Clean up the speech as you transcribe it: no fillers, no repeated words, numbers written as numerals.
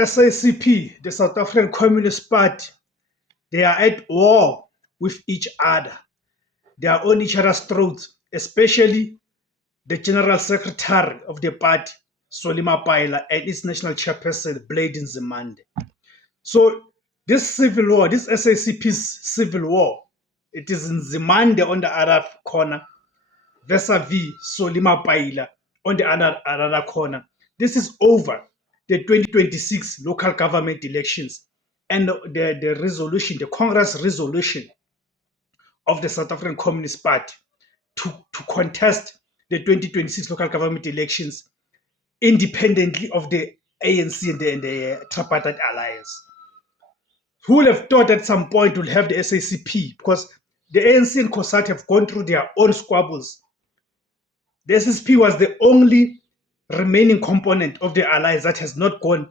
SACP, the South African Communist Party, they are at war with each other. They are on each other's throats, especially the General Secretary of the party, Solly Mapaila, and its national chairperson, Blade Nzimande. So this civil war, this SACP's civil war, it is Nzimande on the other corner vis-a-vis Solly Mapaila on the other corner. This is over the 2026 local government elections and the resolution, the Congress resolution of the South African Communist Party to contest the 2026 local government elections independently of the ANC and the tripartite alliance. Who would have thought at some point we'll have the SACP, because the ANC and COSATU have gone through their own squabbles. The SSP was the only remaining component of the alliance that has not gone